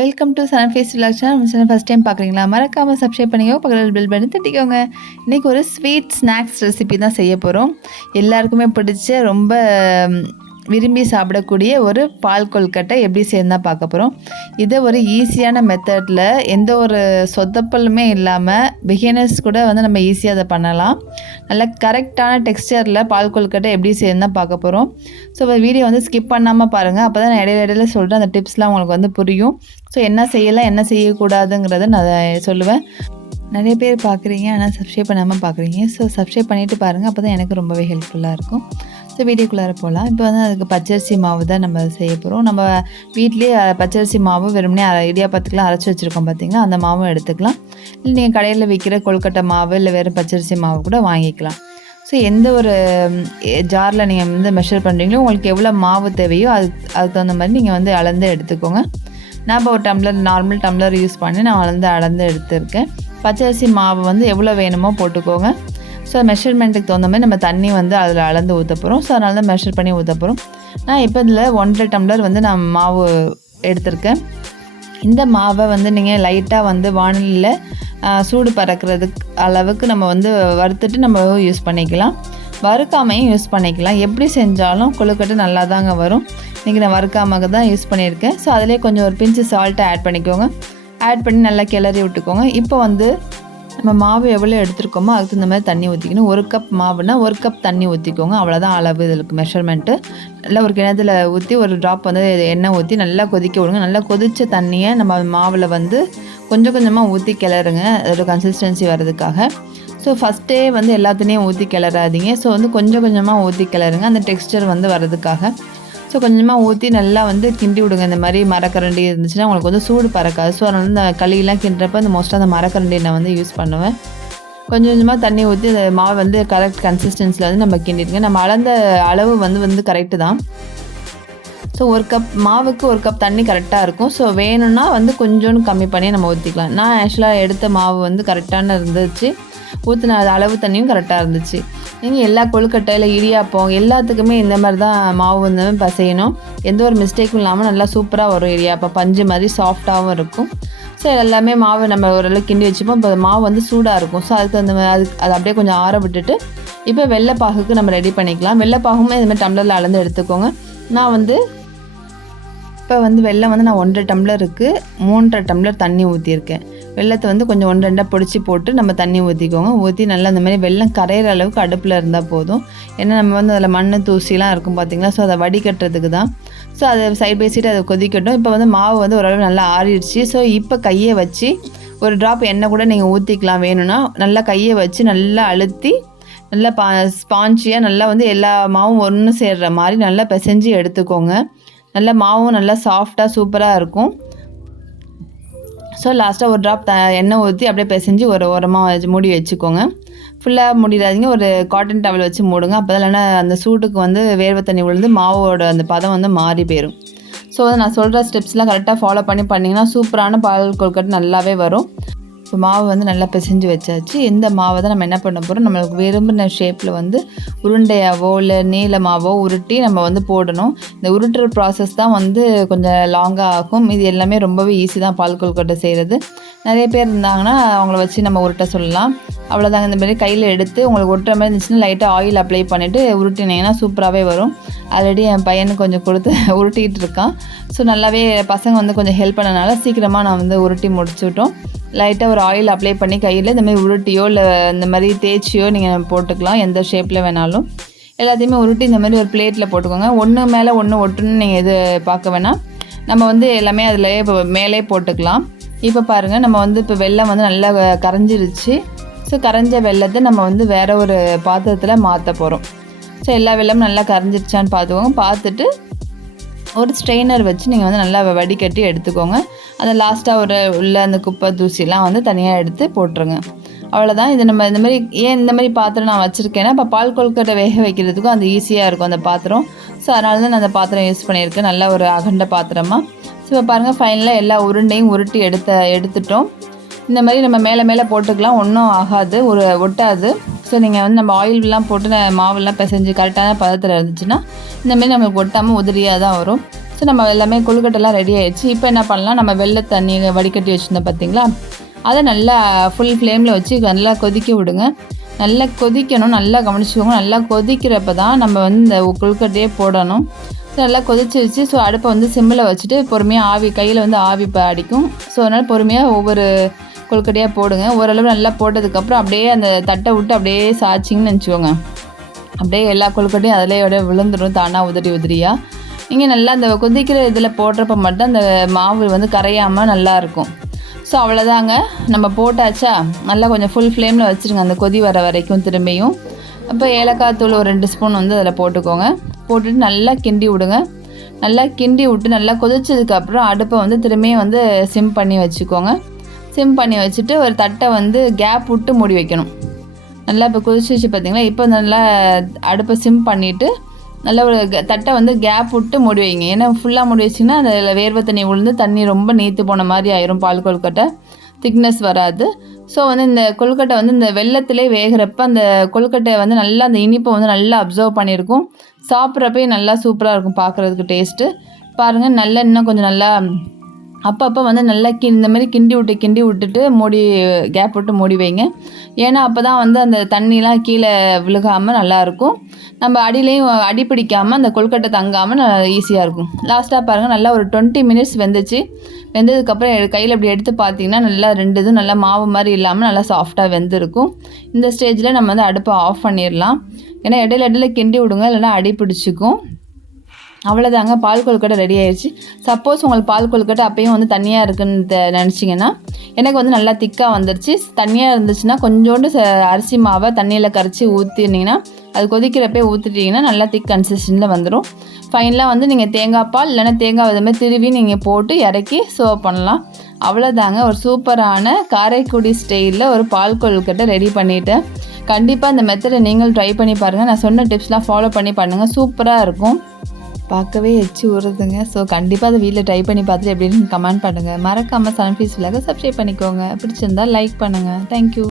Welcome to Sunface vlog channel. நம்ம channel first time பார்க்குறீங்களா? மறக்காமல் சப்ஸ்கிரைப் பண்ணிக்கோங்க. பக்கத்தில் பெல் பட்டன் தட்டிக்கோங்க. இன்றைக்கி ஒரு ஸ்வீட் ஸ்நாக்ஸ் ரெசிபி தான் செய்ய போகிறோம். எல்லாருக்குமே பிடிச்ச ரொம்ப விரும்பி சாப்பிடக்கூடிய ஒரு பால் கொழுக்கட்டை எப்படி செய்யணும் தான் பார்க்க போகிறோம். இதை ஒரு ஈஸியான மெத்தடில் எந்த ஒரு சொதப்பலுமே இல்லாமல் பிகினர்ஸ் கூட வந்து நம்ம ஈஸியாக அதை பண்ணலாம். நல்ல கரெக்டான டெக்ஸ்டரில் பால் கொழுக்கட்டை எப்படி செய்யணும் தான் பார்க்க போகிறோம். ஸோ வீடியோ வந்து ஸ்கிப் பண்ணாமல் பாருங்கள். அப்போ தான் நான் இடையில சொல்கிறேன், அந்த டிப்ஸ்லாம் உங்களுக்கு வந்து புரியும். ஸோ என்ன செய்யலாம் என்ன செய்யக்கூடாதுங்கிறத நான் சொல்லுவேன். நிறைய பேர் பார்க்குறீங்க, ஆனால் சப்ஸ்கிரைப் பண்ணாமல் பார்க்குறீங்க. ஸோ சப்ஸ்கிரைப் பண்ணிவிட்டு பாருங்கள், அப்போ தான் எனக்கு ரொம்பவே ஹெல்ப்ஃபுல்லாக இருக்கும். ஸோ வீடியோக்குள்ளார போகலாம். இப்போ வந்து அதுக்கு பச்சரிசி மாவு தான் நம்ம செய்ய போகிறோம். நம்ம வீட்லேயே பச்சரிசி மாவு வெறுமனே இடியாப்பத்துக்குலாம் அரைச்சி வச்சுருக்கோம் பார்த்தீங்களா, அந்த மாவும் எடுத்துக்கலாம். இல்லை நீங்கள் கடையில் விற்கிற கொழுக்கட்டை மாவு இல்லை வேறு பச்சரிசி மாவு கூட வாங்கிக்கலாம். ஸோ எந்த ஒரு ஜாரில் நீங்கள் வந்து மெஷர் பண்ணுறீங்களோ உங்களுக்கு எவ்வளோ மாவு தேவையோ அதுக்கு தகுந்த மாதிரி நீங்கள் வந்து அளந்து எடுத்துக்கோங்க. நான் இப்போ ஒரு டம்ளர் நார்மல் டம்ளர் யூஸ் பண்ணி நான் அளந்து எடுத்துருக்கேன். பச்சரிசி மாவு வந்து எவ்வளோ வேணுமோ போட்டுக்கோங்க. ஸோ மெஷர்மெண்ட்டுக்கு தகுந்த மாதிரி நம்ம தண்ணி வந்து அதில் அளந்து ஊற்ற போகிறோம். ஸோ அதனால தான் மெஷர் பண்ணி ஊற்ற போகிறோம். நான் இப்போ இதில் 1.5 டம்ளர் வந்து நான் மாவு எடுத்திருக்கேன். இந்த மாவை வந்து நீங்கள் லைட்டாக வந்து வானிலையில் சூடு பறக்கிறதுக்கு அளவுக்கு நம்ம வந்து வறுத்துட்டு நம்ம யூஸ் பண்ணிக்கலாம். வறுக்காமையும் யூஸ் பண்ணிக்கலாம். எப்படி செஞ்சாலும் கொழுக்கட்டை நல்லா தாங்க வரும். இன்றைக்கி நான் வறுக்காம தான் யூஸ் பண்ணியிருக்கேன். ஸோ அதிலே கொஞ்சம் ஒரு பிஞ்சு சால்ட்டை ஆட் பண்ணிக்கோங்க. ஆட் பண்ணி நல்லா கிளறி விட்டுக்கோங்க. இப்போ வந்து நம்ம மாவு எவ்வளோ எடுத்துருக்கோமோ அதுக்கு இந்த மாதிரி தண்ணி ஊற்றிக்கணும். 1 கப் மாவுனா 1 கப் தண்ணி ஊற்றிக்கோங்க. அவ்வளோதான் அளவு இதுக்கு மெஷர்மெண்ட்டு. நல்லா ஒரு கிணத்துல ஊற்றி ஒரு ட்ராப் வந்து எண்ணெய் ஊற்றி நல்லா கொதிக்க விடுங்க. நல்லா கொதித்த தண்ணியை நம்ம மாவில் வந்து கொஞ்சம் கொஞ்சமாக ஊற்றி கிளறுங்க, அதோட கன்சிஸ்டன்சி வர்றதுக்காக. ஸோ ஃபஸ்ட்டே வந்து எல்லாத்துலேயும் ஊற்றி கிளறாதீங்க. ஸோ வந்து கொஞ்சம் கொஞ்சமாக ஊற்றி கிளறுங்க, அந்த டெக்ஸ்டர் வந்து வர்றதுக்காக. ஸோ கொஞ்சமாக ஊற்றி நல்லா வந்து கிண்டி விடுங்க. இந்த மாதிரி மரக்கரண்டி இருந்துச்சுன்னா உங்களுக்கு வந்து சூடு பறக்காது. ஸோ அதனால இந்த களியெல்லாம் கிண்டுறப்ப அந்த மோஸ்ட்டாக அந்த மரக்கரண்டி நான் வந்து யூஸ் பண்ணுவேன். கொஞ்சம் கொஞ்சமாக தண்ணி ஊற்றி அந்த மாவு வந்து கரெக்ட் கன்சிஸ்டன்சியில் வந்து நம்ம கிண்டிடுங்க. நம்ம அளந்த அளவு வந்து கரெக்டு தான். ஸோ 1 கப் மாவுக்கு 1 கப் தண்ணி கரெக்டாக இருக்கும். ஸோ வேணும்னா வந்து கொஞ்சோண்டு கம்மி பண்ணி நம்ம ஊற்றிக்கலாம். நான் ஆக்சுவலாக எடுத்த மாவு வந்து கரெக்டான இருந்துச்சு. ஊற்றின அளவு தண்ணியும் கரெக்டாக இருந்துச்சு. நீங்கள் எல்லா கொழுக்கட்டை இல்லை இடியாப்பம் எல்லாத்துக்குமே இந்த மாதிரி தான் மாவு வந்து பசையணும். எந்த ஒரு மிஸ்டேக்கும் இல்லாமல் நல்லா சூப்பராக வரும். இடியாப்பம் பஞ்சு மாதிரி சாஃப்டாகவும் இருக்கும். ஸோ எல்லாமே மாவு நம்ம ஓரளவு கிண்டி வச்சுப்போம். இப்போ மாவு வந்து சூடாக இருக்கும். ஸோ அதுக்கு அந்த அது அப்படியே கொஞ்சம் ஆற விட்டுட்டு இப்போ வெள்ளைப்பாகுக்கு நம்ம ரெடி பண்ணிக்கலாம். வெள்ளைப்பாகுமே இந்த மாதிரி டம்ளரில் அளந்து எடுத்துக்கோங்க. நான் வந்து இப்போ வந்து வெல்லம் வந்து நான் 1.5 டம்ளருக்கு 3.5 டம்ளர் தண்ணி ஊற்றியிருக்கேன். வெள்ளத்தை வந்து கொஞ்சம் 1-2 பொடிச்சு போட்டு நம்ம தண்ணி ஊற்றிக்கோங்க. ஊற்றி நல்லா இந்த மாதிரி வெல்லம் கரையிற அளவுக்கு அடுப்பில் இருந்தால் போதும். ஏன்னா நம்ம வந்து அதில் மண் தூசிலாம் இருக்கும் பார்த்திங்களா. ஸோ அதை வடிகட்டுறதுக்கு தான். ஸோ அதை சைட் பை சைடு அதை கொதிக்கட்டும். இப்போ வந்து மாவு வந்து ஓரளவு நல்லா ஆறிடுச்சு. ஸோ இப்போ கையை வச்சு ஒரு ட்ராப் எண்ணெய் கூட நீங்கள் ஊற்றிக்கலாம் வேணும்னா. நல்லா கையை வச்சு நல்லா அழுத்தி நல்லா ஸ்பாஞ்சியாக நல்லா வந்து எல்லா மாவும் ஒன்று சேர்கிற மாதிரி நல்லா பிசைஞ்சு எடுத்துக்கோங்க. நல்லா மாவும் நல்லா சாஃப்டாக சூப்பராக இருக்கும். ஸோ லாஸ்ட்டாக ஒரு ட்ராப் எண்ணெய் ஊற்றி அப்படியே பிசைஞ்சு ஒரு ஓரமாக மூடி வச்சுக்கோங்க. ஃபுல்லாக மூடிடாதீங்க, ஒரு காட்டன் டவல் வச்சு மூடுங்க. அப்போ தான் இல்லைன்னா அந்த சூட்டுக்கு வந்து வேர்வை தண்ணி விழுந்து மாவோட அந்த பதம் வந்து மாறி போயிடும். ஸோ நான் சொல்கிற ஸ்டெப்ஸ்லாம் கரெக்டாக ஃபாலோ பண்ணிங்கன்னா சூப்பரான பால் கொழுக்கட்டை நல்லாவே வரும். இப்போ மாவு வந்து நல்லா பிசைஞ்சு வச்சாச்சு. இந்த மாவை தான் நம்ம என்ன பண்ண போகிறோம், நம்மளுக்கு விரும்பின ஷேப்பில் வந்து உருண்டையாவோ இல்லை நீளமாவோ உருட்டி நம்ம வந்து போடணும். இந்த உருட்டுற ப்ராசஸ் தான் வந்து கொஞ்சம் லாங்காக ஆகும். இது எல்லாமே ரொம்பவே ஈஸி தான் பால் கொழுக்கட்டை செய்கிறது. நிறைய பேர் இருந்தாங்கன்னா அவங்கள வச்சு நம்ம உருட்ட சொல்லலாம். அவ்வளோதாங்க. இந்த மாதிரி கையில் எடுத்து உங்களுக்கு ஒட்டுற மாதிரி இருந்துச்சுன்னா லைட்டாக ஆயில் அப்ளை பண்ணிவிட்டு உருட்டினீங்கன்னா சூப்பராகவே வரும். ஆல்ரெடி என் பையனுக்கு கொஞ்சம் கொடுத்து உருட்டிகிட்டு இருக்கான். ஸோ நல்லாவே பசங்க வந்து கொஞ்சம் ஹெல்ப் பண்ணனால சீக்கிரமாக நான் வந்து உருட்டி முடிச்சுட்டோம். லைட்டாக ஒரு ஆயில் அப்ளை பண்ணி கையில் இந்த மாதிரி உருட்டியோ இல்லை இந்த மாதிரி தேய்ச்சியோ நீங்கள் போட்டுக்கலாம். எந்த ஷேப்பில் வேணாலும் எல்லாத்தையுமே உருட்டி இந்த மாதிரி ஒரு பிளேட்டில் போட்டுக்கோங்க. ஒன்று மேலே ஒன்று ஒட்டுன்னு நீங்கள் எது பார்க்க வேணாம். நம்ம வந்து எல்லாமே அதில் இப்போ மேலே போட்டுக்கலாம். இப்போ பாருங்கள், நம்ம வந்து இப்போ வெல்லம் வந்து நல்லா கரைஞ்சிருச்சு. ஸோ கரைஞ்ச வெல்லத்தை நம்ம வந்து வேறு ஒரு பாத்திரத்தில் மாற்ற போகிறோம். ஸோ எல்லா வெல்லமும் நல்லா கரைஞ்சிருச்சான்னு பார்த்துக்கோங்க. பார்த்துட்டு ஒரு ஸ்ட்ரெயினர் வச்சு நீங்கள் வந்து நல்லா வடிகட்டி எடுத்துக்கோங்க. அதை லாஸ்ட்டாக உள்ள அந்த குப்பை தூசிலாம் வந்து தனியாக எடுத்து போட்டுருங்க. அவ்வளோதான். இது நம்ம இந்த மாதிரி இந்த மாதிரி பாத்திரம் நான் வச்சுருக்கேன்னா இப்போ பால் கொழுக்கட்டை வேக வைக்கிறதுக்கும் அது ஈஸியாக இருக்கும் அந்த பாத்திரம். ஸோ அதனால தான் நான் அந்த பாத்திரம் யூஸ் பண்ணியிருக்கேன், நல்ல ஒரு அகண்ட பாத்திரமாக. ஸோ இப்போ பாருங்கள், ஃபைனலாக எல்லா உருண்டையும் உருட்டி எடுத்துட்டோம். இந்த மாதிரி நம்ம மேலே போட்டுக்கலாம், ஒன்றும் ஆகாது, ஒட்டாது. ஸோ நீங்கள் வந்து நம்ம ஆயிலெலாம் போட்டு மாவுலாம் பிசைஞ்சு கரெக்டான பதத்தில் இருந்துச்சுன்னா இந்தமாரி நம்மளுக்கு ஒட்டாமல் உதிரியாக தான் வரும். ஸோ நம்ம எல்லாமே கொழுக்கட்டைலாம் ரெடி ஆகிடுச்சு. இப்போ என்ன பண்ணலாம், நம்ம வெள்ளை தண்ணி வடிகட்டி வச்சுருந்தோம் பார்த்தீங்களா, அதை நல்லா ஃபுல் ஃப்ளேமில் வச்சு நல்லா கொதிக்க விடுங்க. நல்லா கொதிக்கணும், நல்லா கவனிச்சுக்கோங்க. நல்லா கொதிக்கிறப்ப தான் நம்ம வந்து இந்த கொழுக்கட்டையே போடணும். நல்லா கொதிச்சிருச்சு. ஸோ அடுப்பை வந்து சிம்மில் வச்சுட்டு பொறுமையாக ஆவி கையில் வந்து ஆவி அடிக்கும். ஸோ அதனால் பொறுமையாக ஒவ்வொரு கொழுக்கட்டையாக போடுங்க. ஓரளவு நல்லா போட்டதுக்கப்புறம் அப்படியே அந்த தட்டை விட்டு அப்படியே சாய்ச்சிங்கன்னு நினச்சிக்கோங்க. அப்படியே எல்லா கொழுக்கட்டையும் அதிலே விழுந்துடும் தானாக உதிரியாக. நீங்கள் நல்லா அந்த கொதிக்கிற இதில் போடுறப்ப மட்டும் அந்த மாவு வந்து கரையாமல் நல்லாயிருக்கும். ஸோ அவ்வளோதாங்க, நம்ம போட்டாச்சா. நல்லா கொஞ்சம் ஃபுல் ஃப்ளேமில் வச்சுருங்க அந்த கொதி வர வரைக்கும். திரும்பியும் அப்போ ஏலக்காய் தூள் ஒரு 2 ஸ்பூன் வந்து அதில் போட்டுக்கோங்க. போட்டுட்டு நல்லா கிண்டி விடுங்க. நல்லா கிண்டி விட்டு நல்லா கொதிச்சதுக்கப்புறம் அடுப்பை வந்து திரும்பியும் வந்து சிம் பண்ணி வச்சுக்கோங்க. சிம் பண்ணி வச்சுட்டு ஒரு தட்டை வந்து கேப் விட்டு மூடி வைக்கணும். நல்லா இப்போ கொதிச்சிச்சு பார்த்தீங்களா. இப்போ நல்லா அடுப்பை சிம் பண்ணிவிட்டு நல்லா ஒரு தட்டை வந்து கேப் விட்டு மூடி வைங்க. ஏன்னா ஃபுல்லாக மூடி வச்சிங்கன்னா அதில் வேர்வை தண்ணி விழுந்து தண்ணி ரொம்ப நீத்து போன மாதிரி ஆயிரும். பால் கொழுக்கட்டை திக்னஸ் வராது. ஸோ வந்து இந்த கொழுக்கட்டை வந்து இந்த வெள்ளத்திலே வேகிறப்ப அந்த கொழுக்கட்டை வந்து நல்லா அந்த இனிப்பை வந்து நல்லா அப்சர்வ் பண்ணியிருக்கும். சாப்பிட்றப்பே நல்லா சூப்பராக இருக்கும் பார்க்குறதுக்கு டேஸ்ட்டு. பாருங்கள், நல்லா இன்னும் கொஞ்சம் நல்லா அப்பப்போ வந்து நல்லா இந்த மாதிரி கிண்டி விட்டுட்டு கேப் விட்டு மூடி வைங்க. ஏன்னா அப்போ தான் வந்து அந்த தண்ணிலாம் கீழே விழுகாமல் நல்லாயிருக்கும். நம்ம அடியிலையும் அடி பிடிக்காமல் அந்த கொழுக்கட்டை தங்காமல் ஈஸியாக இருக்கும். லாஸ்ட்டாக பாருங்கள், நல்லா ஒரு 20 மினிட்ஸ் வெந்துச்சு. வெந்ததுக்கப்புறம் கையில் இப்படி எடுத்து பார்த்தீங்கன்னா நல்லா 2 இதுவும் நல்லா மாவு மாதிரி இல்லாமல் நல்லா சாஃப்டாக வெந்திருக்கும். இந்த ஸ்டேஜில் நம்ம வந்து அடுப்பை ஆஃப் பண்ணிடலாம். ஏன்னா இடையில கிண்டி விடுங்க, இல்லைன்னா அடி பிடிச்சிக்கும். அவ்வளோதாங்க, பால் கொழுக்கட்டை ரெடி ஆயிடுச்சு. சப்போஸ் உங்களுக்கு பால் கொழுக்கட்டை அப்பயும் வந்து தண்ணியாக இருக்குன்னு நினச்சிங்கன்னா, எனக்கு வந்து நல்லா திக்காக வந்துடுச்சு. தண்ணியாக இருந்துச்சுன்னா கொஞ்சோண்டு அரிசி மாவை தண்ணியில் கரைச்சி ஊற்றினீங்கன்னா, அது கொதிக்கிறப்பே ஊற்றிட்டிங்கன்னா நல்லா திக் கன்சிஸ்டன்சியில் வந்துடும். ஃபைனலாக வந்து நீங்கள் தேங்காய் பால் இல்லைன்னா தேங்காய் இது மாதிரி திருவி நீங்கள் போட்டு இறக்கி சர்வ் பண்ணலாம். அவ்வளோதாங்க, ஒரு சூப்பரான காரைக்குடி ஸ்டைலில் ஒரு பால் கொழுக்கட்டை ரெடி பண்ணிவிட்டேன். கண்டிப்பாக இந்த மெத்தடை நீங்கள் ட்ரை பண்ணி பாருங்கள். நான் சொன்ன டிப்ஸ்லாம் ஃபாலோ பண்ணி பண்ணுங்கள், சூப்பராக இருக்கும். பார்க்கவே எச்சி ஊறுதுங்க. ஸோ கண்டிப்பாக அதை வீட்டில் ட்ரை பண்ணி பார்த்துட்டு எப்படின்னு கமெண்ட் பண்ணுங்கள். மறக்காமல் சன்ஃபீஸ் விலாக சப்ஸ்கிரைப் பண்ணிக்கோங்க. பிடிச்சிருந்தால் லைக் பண்ணுங்கள். தேங்க்யூ.